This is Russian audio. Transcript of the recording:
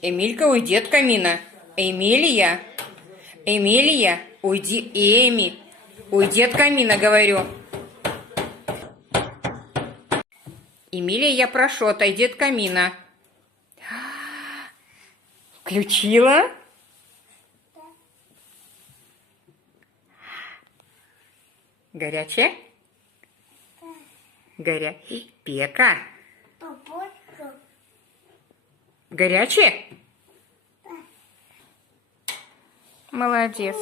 Эмилька, уйди от камина. Эмилия. Эмилия, уйди. Эми. Уйди от камина, говорю. Эмилия, я прошу, отойди от камина. Включила? Горячая? Пека. Горячая? Молодец.